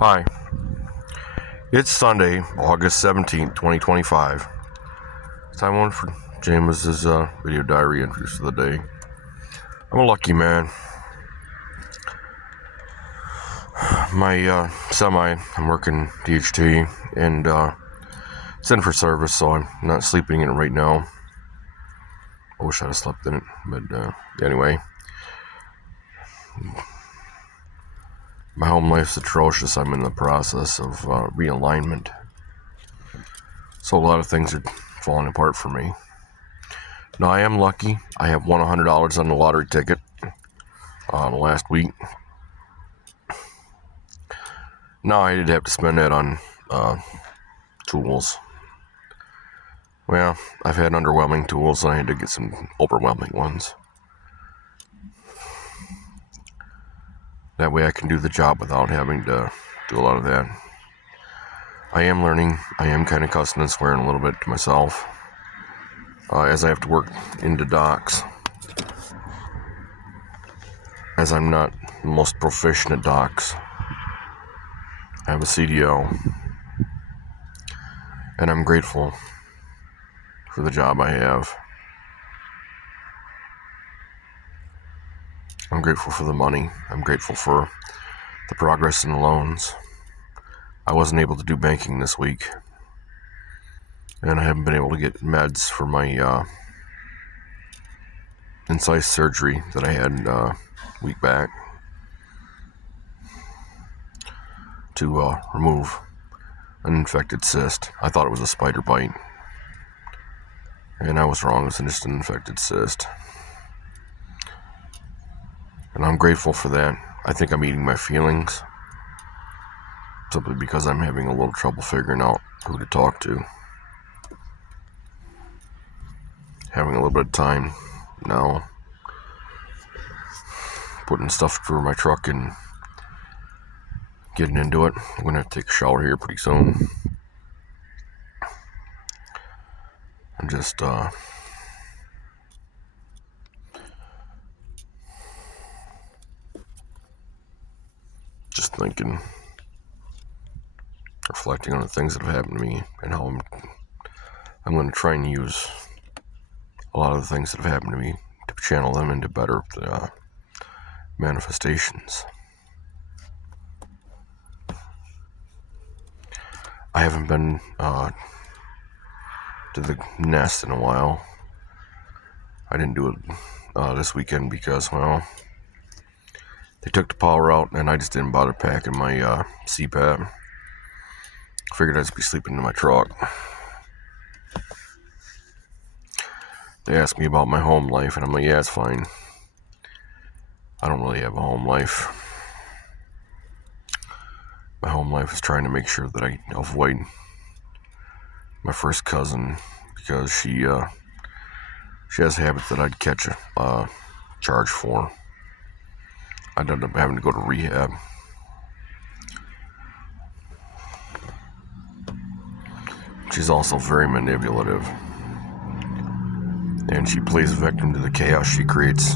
Hi, it's Sunday, August 17th, 2025. It's time one for James's video diary entries for the day. I'm a lucky man. My semi, I'm working DHT, and it's in for service, so I'm not sleeping in it right now. I wish I'd have slept in it, but anyway. My home life's atrocious. I'm in the process of realignment. So a lot of things are falling apart for me. Now, I am lucky. I have won $100 on the lottery ticket last week. Now, I did have to spend that on tools. Well, I've had underwhelming tools, and I had to get some overwhelming ones. That way I can do the job without having to do a lot of that. I am learning. I am kind of cussing and swearing a little bit to myself as I have to work into docks, as I'm not the most proficient at docks. I have a CDL, and I'm grateful for the job I have. I'm grateful for the money. I'm grateful for the progress in the loans. I wasn't able to do banking this week, and I haven't been able to get meds for my incise surgery that I had a week back to remove an infected cyst. I thought it was a spider bite, and I was wrong. It was just an infected cyst. And I'm grateful for that. I think I'm eating my feelings, simply because I'm having a little trouble figuring out who to talk to. Having a little bit of time now, putting stuff through my truck and getting into it. I'm going to have to take a shower here pretty soon. I'm just thinking, reflecting on the things that have happened to me, and how I'm going to try and use a lot of the things that have happened to me to channel them into better manifestations. I haven't been to the nest in a while. I didn't do it this weekend because, well, they took the power out, and I just didn't bother packing my CPAP. Figured I'd just be sleeping in my truck. They asked me about my home life, and I'm like, yeah, it's fine. I don't really have a home life. My home life is trying to make sure that I avoid my first cousin, because she has a habit that I'd catch a charge for. I'd end up having to go to rehab. She's also very manipulative, and she plays victim to the chaos she creates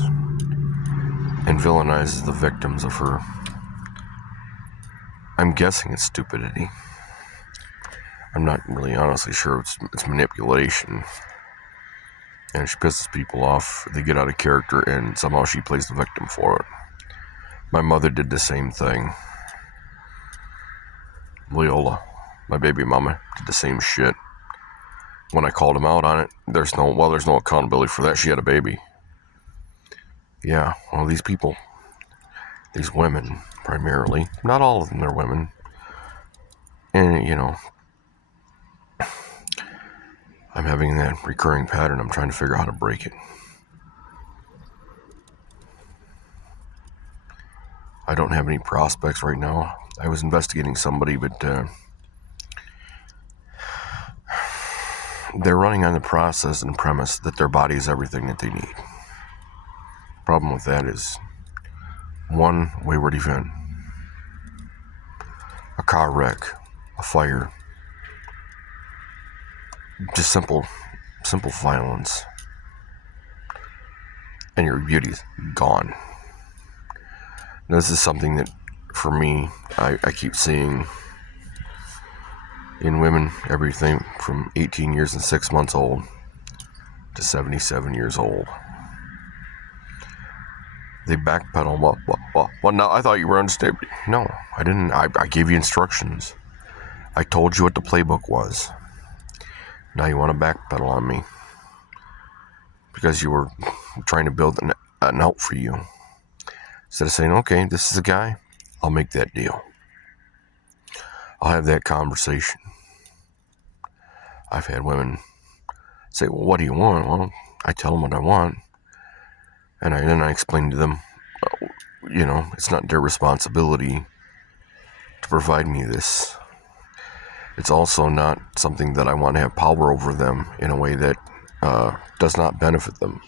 and villainizes the victims of her, I'm guessing it's stupidity. I'm not really honestly sure it's manipulation. And she pisses people off. They get out of character, and somehow she plays the victim for it. My mother did the same thing. Leola, my baby mama, did the same shit. When I called him out on it, there's no accountability for that. She had a baby. Yeah, well, these people, these women, primarily, not all of them are women. And, I'm having that recurring pattern. I'm trying to figure out how to break it. I don't have any prospects right now. I was investigating somebody, but they're running on the process and premise that their body is everything that they need. Problem with that is one wayward event, a car wreck, a fire, just simple violence, and your beauty's gone. Now, this is something that for me, I keep seeing in women everything from 18 years and 6 months old to 77 years old. They backpedal. Well, now I thought you were unstable. No, I didn't. I gave you instructions. I told you what the playbook was. Now you want to backpedal on me because you were trying to build an out for you. Instead of saying, okay, this is the guy, I'll make that deal. I'll have that conversation. I've had women say, well, what do you want? Well, I tell them what I want. And then I explain to them, it's not their responsibility to provide me this. It's also not something that I want to have power over them in a way that does not benefit them,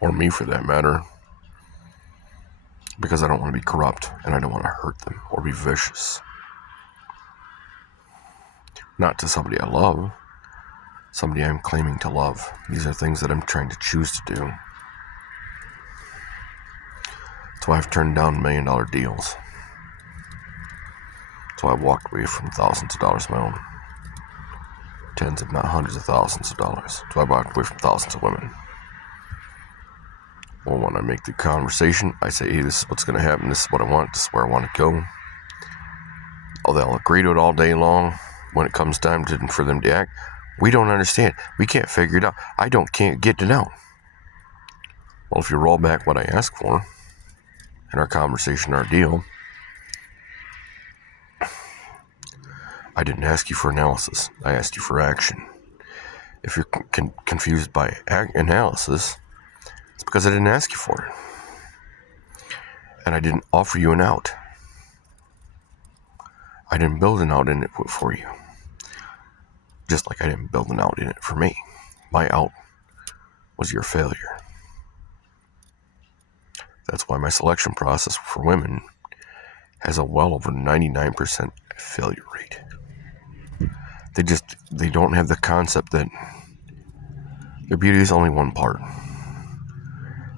or me for that matter, because I don't want to be corrupt and I don't want to hurt them or be vicious. Not to somebody I love, somebody I'm claiming to love. These are things that I'm trying to choose to do. That's why I've turned down $1 million deals. That's why I walked away from thousands of dollars of my own. Tens, if not hundreds of thousands of dollars. That's why I walked away from thousands of women. Well, when I make the conversation, I say, hey, this is what's going to happen. This is what I want. This is where I want to go. Oh, they'll agree to it all day long. When it comes time for them to act, we don't understand. We can't figure it out. Can't get it out. Well, if you roll back what I asked for in our conversation, our deal, I didn't ask you for analysis. I asked you for action. If you're confused by analysis, it's because I didn't ask you for it. And I didn't offer you an out. I didn't build an out in it for you. Just like I didn't build an out in it for me. My out was your failure. That's why my selection process for women has a well over 99% failure rate. They don't have the concept that your beauty is only one part.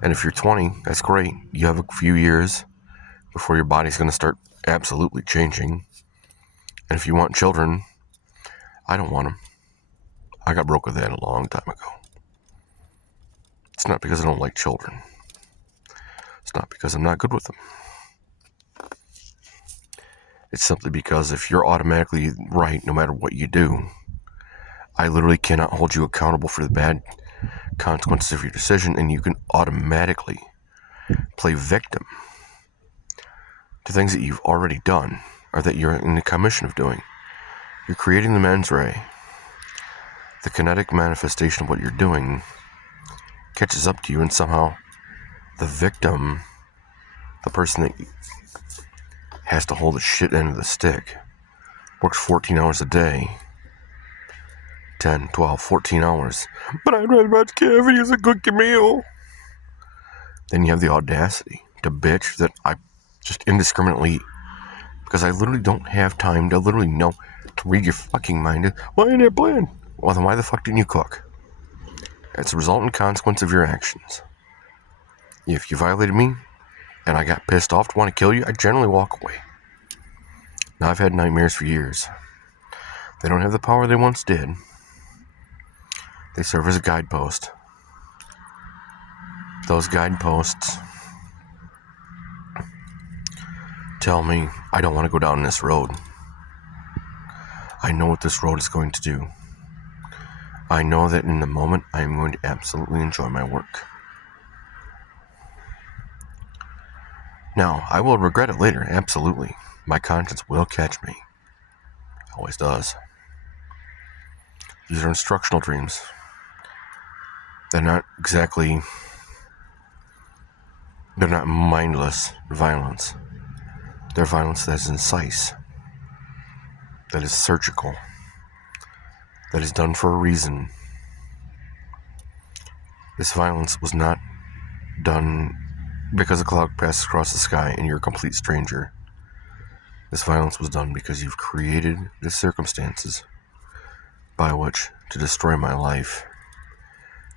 And if you're 20, that's great. You have a few years before your body's going to start absolutely changing. And if you want children, I don't want them. I got broke with that a long time ago. It's not because I don't like children. It's not because I'm not good with them. It's simply because if you're automatically right no matter what you do, I literally cannot hold you accountable for the bad consequences of your decision, and you can automatically play victim to things that you've already done or that you're in the commission of doing. You're creating the mens rea. The kinetic manifestation of what you're doing catches up to you, and somehow the victim, the person that has to hold the shit end of the stick, works 14 hours a day, 10, 12, 14 hours. But I'd rather watch Kevin as a cookie meal. Then you have the audacity to bitch that I just indiscriminately, because I literally don't have time to literally know, to read your fucking mind. Why ain't it bland? Well, then why the fuck didn't you cook? It's a resultant consequence of your actions. If you violated me, and I got pissed off to want to kill you, I generally walk away. Now, I've had nightmares for years. They don't have the power they once did. They serve as a guidepost. Those guideposts tell me I don't want to go down this road. I know what this road is going to do. I know that in the moment I am going to absolutely enjoy my work. Now, I will regret it later, absolutely. My conscience will catch me. Always does. These are instructional dreams. They're not mindless violence. They're violence that is incisive, that is surgical, that is done for a reason. This violence was not done because a cloud passes across the sky and you're a complete stranger. This violence was done because you've created the circumstances by which to destroy my life,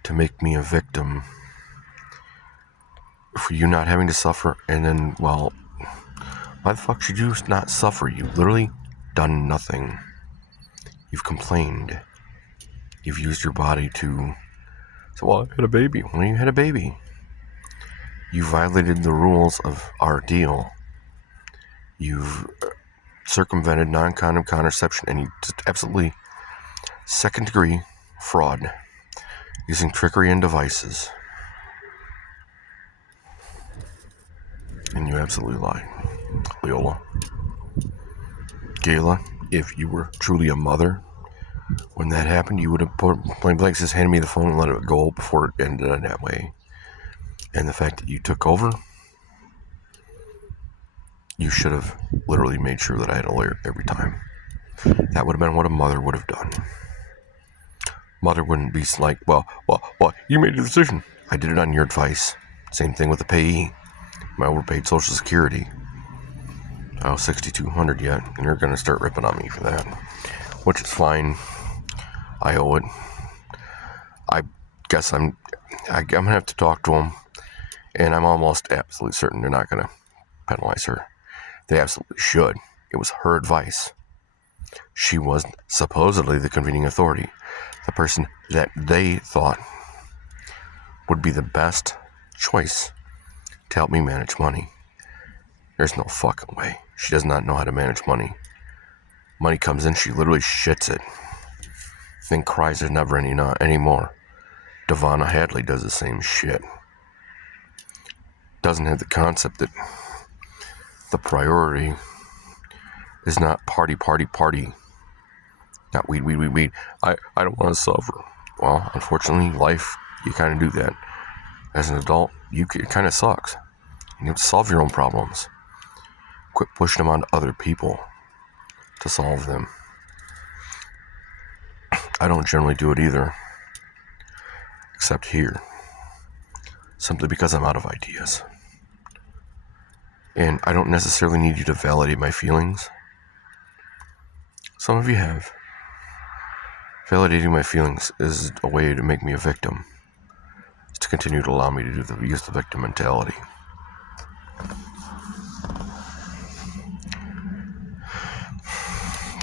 to make me a victim, for you not having to suffer, and then, while Why the fuck should you not suffer? You've literally done nothing. You've complained. You've used your body to say, well, I had a baby. Well, you had a baby. You violated the rules of our deal. You've circumvented non-condom contraception, and you just absolutely second-degree fraud using trickery and devices. And you absolutely lied. Leola. Gayla, if you were truly a mother, when that happened, you would have plain blank just handed me the phone and let it go before it ended in that way. And the fact that you took over, you should have literally made sure that I had a lawyer every time. That would have been what a mother would have done. Mother wouldn't be like, well, you made a decision. I did it on your advice. Same thing with the payee. My overpaid Social Security. I was $6,200 yet, and you're going to start ripping on me for that. Which is fine. I owe it. I guess I'm going to have to talk to them, and I'm almost absolutely certain they're not going to penalize her. They absolutely should. It was her advice. She was supposedly the convening authority, the person that they thought would be the best choice to help me manage money. There's no fucking way. She does not know how to manage money. Money comes in, she literally shits it. Then cries there's never any more. Devonna Hadley does the same shit. Doesn't have the concept that the priority is not party. Not weed. I don't want to suffer. Well, unfortunately, life, you kind of do that. As an adult, it kind of sucks. You have to solve your own problems. Quit pushing them on other people to solve them. I don't generally do it either. Except here. Simply because I'm out of ideas. And I don't necessarily need you to validate my feelings. Some of you have. Validating my feelings is a way to make me a victim. It's to continue to allow me to use the victim mentality.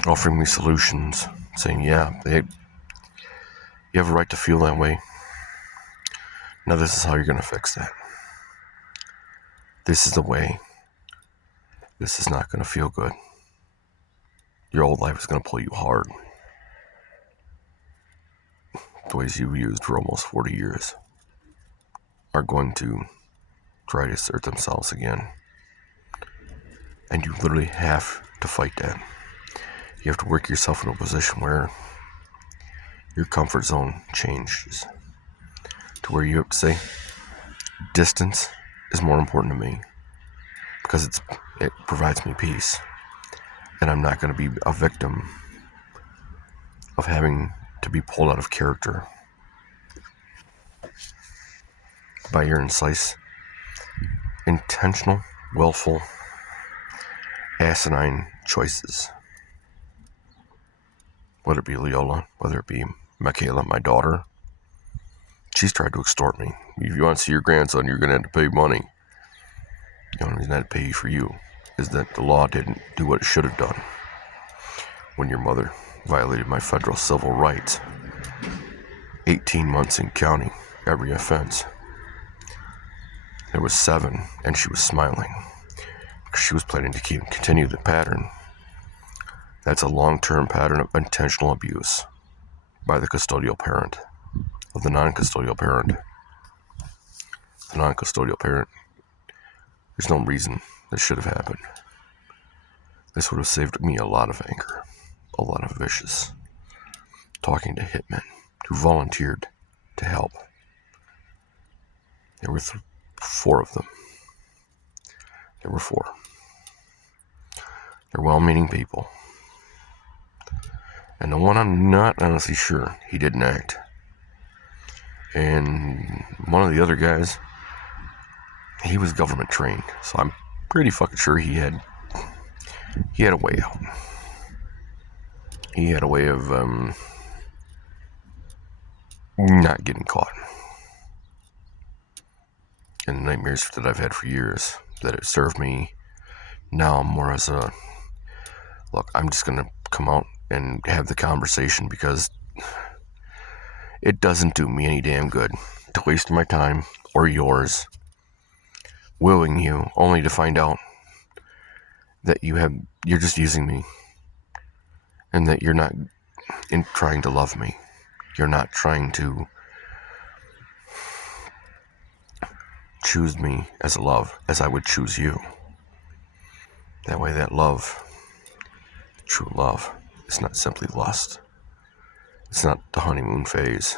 Offering me solutions, saying, yeah, you have a right to feel that way. Now this is how you're going to fix that. This is the way. This is not going to feel good. Your old life is going to pull you hard. The ways you used for almost 40 years are going to try to assert themselves again. And you literally have to fight that. You have to work yourself into a position where your comfort zone changes to where you have to say, distance is more important to me because it provides me peace. And I'm not going to be a victim of having to be pulled out of character by your intentional, willful, asinine choices. Whether it be Leola, whether it be Michaela, my daughter, she's tried to extort me. If you want to see your grandson, you're going to have to pay money. The only reason I had to pay for you is that the law didn't do what it should have done when your mother violated my federal civil rights. 18 months in county, every offense. There was 7, and she was smiling because she was planning to continue the pattern. That's a long-term pattern of intentional abuse by the custodial parent, of the non-custodial parent. The non-custodial parent, there's no reason this should have happened. This would have saved me a lot of anger, a lot of vicious talking to hitmen who volunteered to help. There were 4 of them. There were 4. They're well-meaning people. And the one I'm not honestly sure, he didn't act. And one of the other guys, he was government trained. So I'm pretty fucking sure he had a way out. He had a way of not getting caught. And the nightmares that I've had for years, that it served me Now I'm more as a, look, I'm just going to come out and have the conversation because it doesn't do me any damn good to waste my time or yours wooing you only to find out that you're just using me and that you're not trying to love me. You're not trying to choose me as I would choose you. That way that love, true love, is not simply lust. It's not the honeymoon phase.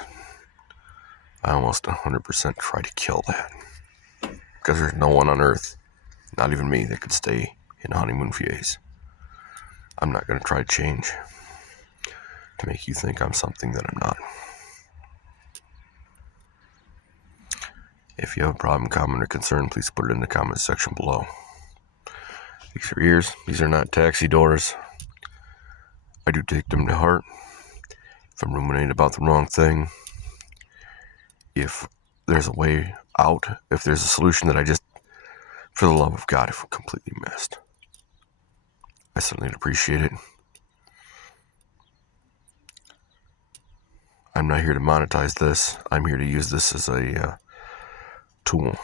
I almost 100% try to kill that. Because there's no one on earth, not even me, that could stay in a honeymoon phase. I'm not going to try to change to make you think I'm something that I'm not. If you have a problem, comment, or concern, please put it in the comment section below. These are ears. These are not taxi doors. I do take them to heart. If I'm ruminating about the wrong thing, if there's a way out, if there's a solution that I just, for the love of God, if completely missed, I certainly appreciate it. I'm not here to monetize this. I'm here to use this as a tool.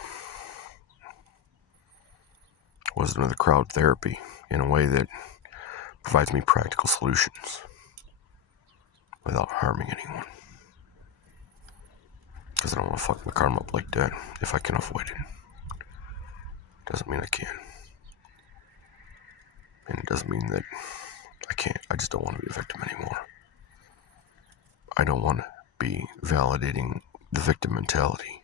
Was another crowd therapy in a way that provides me practical solutions without harming anyone. Because I don't want to fuck my karma up like that if I can avoid it. Doesn't mean I can. And it doesn't mean that I can't. I just don't want to be a victim anymore. I don't want to be validating the victim mentality.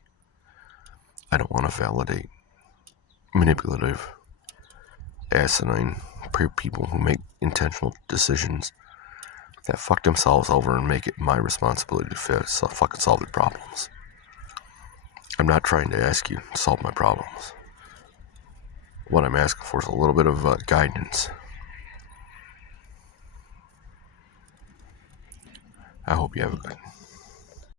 I don't want to validate manipulative, asinine people who make intentional decisions that fuck themselves over and make it my responsibility to fucking solve their problems. I'm not trying to ask you to solve my problems. What I'm asking for is a little bit of guidance. I hope you have a good